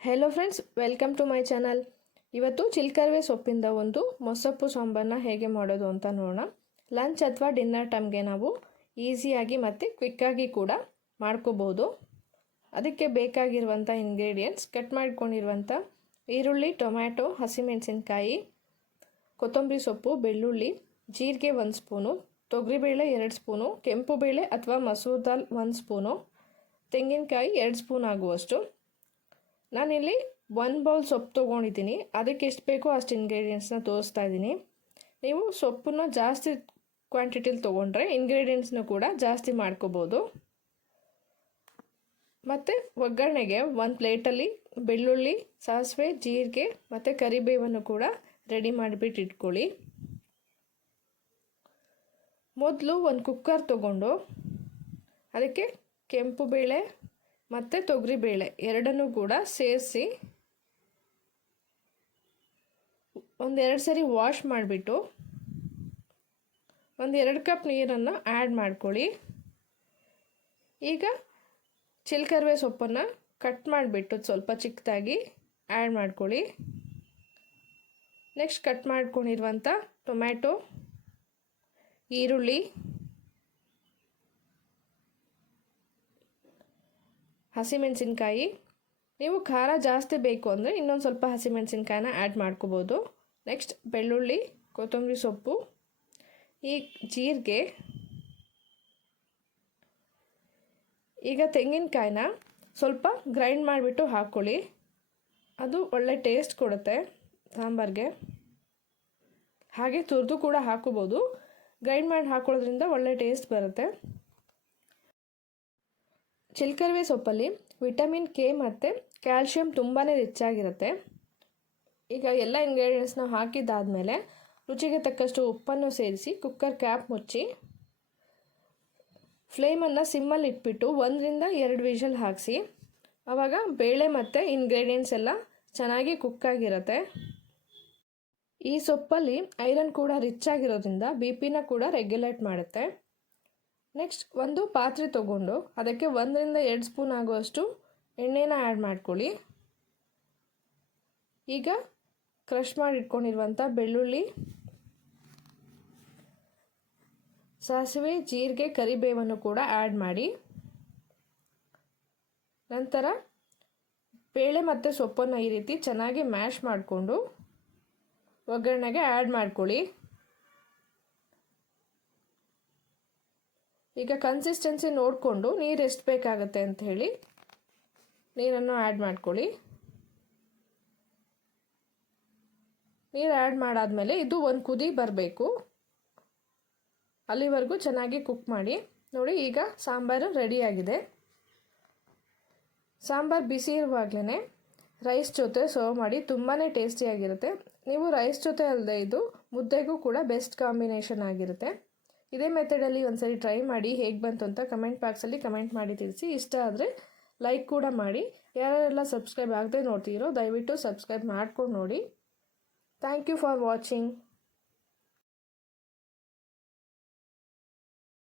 Hello friends welcome to my channel ಇವತ್ತು ಚಿಲ್ಕರ್ವೆ ಸೊಪ್ಪಿಂದ ಒಂದು ಮೊಸಪ್ಪು ಸಾಂಬಾರನ್ನ ಹೇಗೆ ಮಾಡೋದು ಅಂತ ನೋಡೋಣ. ಲಂಚ್ ಅಥವಾ ಡಿನ್ನರ್ ಟೈಮ್ಗೆ ನಾವು ಈಸಿಯಾಗಿ ಮತ್ತು ಕ್ವಿಕ್ಕಾಗಿ ಕೂಡ ಮಾಡ್ಕೋಬೋದು. ಅದಕ್ಕೆ ಬೇಕಾಗಿರುವಂಥ ಇಂಗ್ರೀಡಿಯೆಂಟ್ಸ್ ಕಟ್ ಮಾಡ್ಕೊಂಡಿರುವಂಥ ಈರುಳ್ಳಿ, ಟೊಮ್ಯಾಟೊ, ಹಸಿಮೆಣಸಿನ್ಕಾಯಿ, ಕೊತ್ತಂಬರಿ ಸೊಪ್ಪು, ಬೆಳ್ಳುಳ್ಳಿ, ಜೀರಿಗೆ ಒಂದು ಸ್ಪೂನು, ತೊಗರಿಬೇಳೆ ಎರಡು ಸ್ಪೂನು ಕೆಂಪು ಬೇಳೆ ಅಥವಾ ಮಸೂರ್ ದಾಲ್ ಒಂದು ಸ್ಪೂನು, ತೆಂಗಿನಕಾಯಿ ಎರಡು ಸ್ಪೂನ್ ಆಗುವಷ್ಟು ನಾನಿಲ್ಲಿ ಒಂದು ಬೌಲ್ ಸೊಪ್ಪು ತೊಗೊಂಡಿದ್ದೀನಿ. ಅದಕ್ಕೆ ಎಷ್ಟು ಬೇಕೋ ಅಷ್ಟು ಇಂಗ್ರೀಡಿಯೆಂಟ್ಸ್ನ ತೋರಿಸ್ತಾ ಇದ್ದೀನಿ. ನೀವು ಸೊಪ್ಪನ್ನ ಜಾಸ್ತಿ ಕ್ವಾಂಟಿಟಿಲಿ ತೊಗೊಂಡ್ರೆ ಇಂಗ್ರೀಡಿಯೆಂಟ್ಸ್ನ ಕೂಡ ಜಾಸ್ತಿ ಮಾಡ್ಕೋಬೋದು. ಮತ್ತು ಒಗ್ಗರಣೆಗೆ ಒಂದು ಪ್ಲೇಟಲ್ಲಿ ಬೆಳ್ಳುಳ್ಳಿ, ಸಾಸಿವೆ, ಜೀರಿಗೆ ಮತ್ತು ಕರಿಬೇವನ್ನು ಕೂಡ ರೆಡಿ ಮಾಡಿಬಿಟ್ಟು ಇಟ್ಕೊಳ್ಳಿ. ಮೊದಲು ಒಂದು ಕುಕ್ಕರ್ ತೊಗೊಂಡು ಅದಕ್ಕೆ ಕೆಂಪು ಬೇಳೆ ಮತ್ತು ತೊಗರಿಬೇಳೆ ಎರಡನ್ನೂ ಕೂಡ ಸೇರಿಸಿ ಒಂದೆರಡು ಸರಿ ವಾಶ್ ಮಾಡಿಬಿಟ್ಟು ಒಂದು ಎರಡು ಕಪ್ ನೀರನ್ನು ಆ್ಯಡ್ ಮಾಡ್ಕೊಳ್ಳಿ. ಈಗ ಚಿಲ್ಕರ್ವೆ ಸೊಪ್ಪನ್ನು ಕಟ್ ಮಾಡಿಬಿಟ್ಟು ಸ್ವಲ್ಪ ಚಿಕ್ಕದಾಗಿ ಆ್ಯಡ್ ಮಾಡ್ಕೊಳ್ಳಿ. ನೆಕ್ಸ್ಟ್ ಕಟ್ ಮಾಡ್ಕೊಂಡಿರುವಂಥ ಟೊಮ್ಯಾಟೊ, ಈರುಳ್ಳಿ ಹಸಿಮೆಣಸಿನ್ಕಾಯಿ. ನೀವು ಖಾರ ಜಾಸ್ತಿ ಬೇಕು ಅಂದರೆ ಇನ್ನೊಂದು ಸ್ವಲ್ಪ ಹಸಿಮೆಣಸಿನ್ಕಾಯಿನ ಆ್ಯಡ್ ಮಾಡ್ಕೋಬೋದು. ನೆಕ್ಸ್ಟ್ ಬೆಳ್ಳುಳ್ಳಿ, ಕೊತ್ತಂಬರಿ ಸೊಪ್ಪು, ಈ ಜೀರಿಗೆ, ಈಗ ತೆಂಗಿನಕಾಯಿನ ಸ್ವಲ್ಪ ಗ್ರೈಂಡ್ ಮಾಡಿಬಿಟ್ಟು ಹಾಕ್ಕೊಳ್ಳಿ ಅದು ಒಳ್ಳೆ ಟೇಸ್ಟ್ ಕೊಡುತ್ತೆ ಸಾಂಬಾರಿಗೆ. ಹಾಗೆ ತುರಿದು ಕೂಡ ಹಾಕೋಬೋದು ಗ್ರೈಂಡ್ ಮಾಡಿ ಹಾಕೊಳ್ಳೋದ್ರಿಂದ ಒಳ್ಳೆ ಟೇಸ್ಟ್ ಬರುತ್ತೆ. ಚಿಲ್ಕರ್ವೆ ಸೊಪ್ಪಲ್ಲಿ ವಿಟಮಿನ್ ಕೆ ಮತ್ತು ಕ್ಯಾಲ್ಶಿಯಂ ತುಂಬಾ ರಿಚ್ ಆಗಿರುತ್ತೆ ಈಗ ಎಲ್ಲ ಇಂಗ್ರೀಡಿಯೆಂಟ್ಸ್ನ ಹಾಕಿದ್ದಾದಮೇಲೆ ರುಚಿಗೆ ತಕ್ಕಷ್ಟು ಉಪ್ಪನ್ನು ಸೇರಿಸಿ ಕುಕ್ಕರ್ ಕ್ಯಾಪ್ ಮುಚ್ಚಿ ಫ್ಲೇಮನ್ನು ಸಿಮ್ಮಲ್ಲಿ ಇಟ್ಬಿಟ್ಟು ಒಂದರಿಂದ ಎರಡು ವಿಷಲ್ ಹಾಕಿಸಿ ಆವಾಗ ಬೇಳೆ ಮತ್ತು ಇಂಗ್ರೀಡಿಯೆಂಟ್ಸ್ ಎಲ್ಲ ಚೆನ್ನಾಗಿ ಕುಕ್ಕಾಗಿರುತ್ತೆ ಈ ಸೊಪ್ಪಲ್ಲಿ ಐರನ್ ಕೂಡ ರಿಚ್ ಆಗಿರೋದ್ರಿಂದ ಬಿ ಪಿನ ಕೂಡ ರೆಗ್ಯುಲೇಟ್ ಮಾಡುತ್ತೆ. ನೆಕ್ಸ್ಟ್ ಒಂದು ಪಾತ್ರೆ ತೊಗೊಂಡು ಅದಕ್ಕೆ ಒಂದರಿಂದ ಎರಡು ಸ್ಪೂನ್ ಆಗುವಷ್ಟು ಎಣ್ಣೆನ ಆ್ಯಡ್ ಮಾಡ್ಕೊಳ್ಳಿ. ಈಗ ಕ್ರಷ್ ಮಾಡಿ ಇಟ್ಕೊಂಡಿರುವಂಥ ಬೆಳ್ಳುಳ್ಳಿ, ಸಾಸಿವೆ, ಜೀರಿಗೆ, ಕರಿಬೇವನ್ನು ಕೂಡ ಆ್ಯಡ್ ಮಾಡಿ. ನಂತರ ಬೇಳೆ ಮತ್ತು ಸೊಪ್ಪನ್ನು ಈ ರೀತಿ ಚೆನ್ನಾಗಿ ಮ್ಯಾಶ್ ಮಾಡಿಕೊಂಡು ಒಗ್ಗರಣೆಗೆ ಆ್ಯಡ್ ಮಾಡ್ಕೊಳ್ಳಿ. ಈಗ ಕನ್ಸಿಸ್ಟೆನ್ಸಿ ನೋಡಿಕೊಂಡು ನೀರು ಎಷ್ಟು ಬೇಕಾಗುತ್ತೆ ಅಂತ ಹೇಳಿ ನೀರನ್ನು ಆ್ಯಡ್ ಮಾಡ್ಕೊಳ್ಳಿ. ನೀರು ಆ್ಯಡ್ ಮಾಡಾದಮೇಲೆ ಇದು ಒಂದು ಕುದಿ ಬರಬೇಕು. ಅಲ್ಲಿವರೆಗೂ ಚೆನ್ನಾಗಿ ಕುಕ್ ಮಾಡಿ. ನೋಡಿ ಈಗ ಸಾಂಬಾರು ರೆಡಿಯಾಗಿದೆ ಸಾಂಬಾರು ಬಿಸಿ ಇರುವಾಗಲೇ ರೈಸ್ ಜೊತೆ ಸರ್ವ್ ಮಾಡಿ ತುಂಬಾ ಟೇಸ್ಟಿಯಾಗಿರುತ್ತೆ ನೀವು ರೈಸ್ ಜೊತೆ ಅಲ್ಲದೆ ಇದು ಮುದ್ದೆಗೂ ಕೂಡ ಬೆಸ್ಟ್ ಕಾಂಬಿನೇಷನ್ ಆಗಿರುತ್ತೆ. ಇದೇ ಮೆಥಡಲ್ಲಿ ಒಂದ್ಸರಿ ಟ್ರೈ ಮಾಡಿ ಹೇಗೆ ಬಂತು ಅಂತ ಕಮೆಂಟ್ ಬಾಕ್ಸಲ್ಲಿ ಕಮೆಂಟ್ ಮಾಡಿ ತಿಳಿಸಿ. ಇಷ್ಟ ಆದರೆ ಲೈಕ್ ಕೂಡ ಮಾಡಿ. ಯಾರ್ಯಾರೆಲ್ಲ ಸಬ್ಸ್ಕ್ರೈಬ್ ಆಗದೆ ನೋಡ್ತೀರೋ ದಯವಿಟ್ಟು ಸಬ್ಸ್ಕ್ರೈಬ್ ಮಾಡ್ಕೊಂಡು ನೋಡಿ. Thank you for watching.